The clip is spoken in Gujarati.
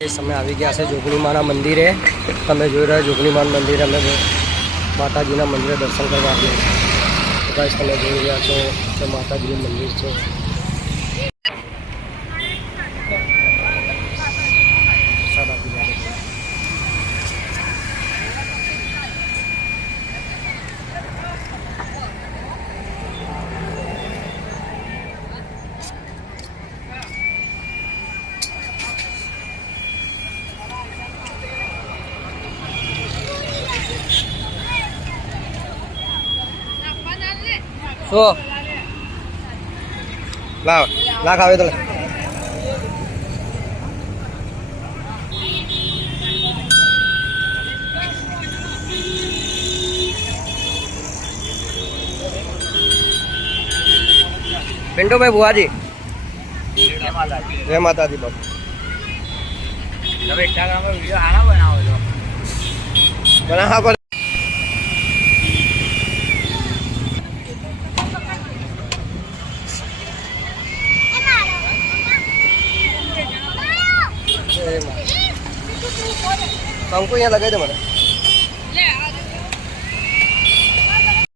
અમે આવી ગયા છે જોગણીમાના મંદિરે। તમે જોઈ રહ્યા જોગણીમાના મંદિરે અમે માતાજીના મંદિરે દર્શન કરવા આવ્યા છીએ। ગાઈસ તમે જોઈ રહ્યા છો કે માતાજીનું મંદિર છે। So, lah kawin tu lah. Pintu भाई बुआ जी जय माता दी बाबू। जब इंस्टाग्राम में वीडियो आना बनाओ जो बना पर हमको यहाँ लगा दे मैंने।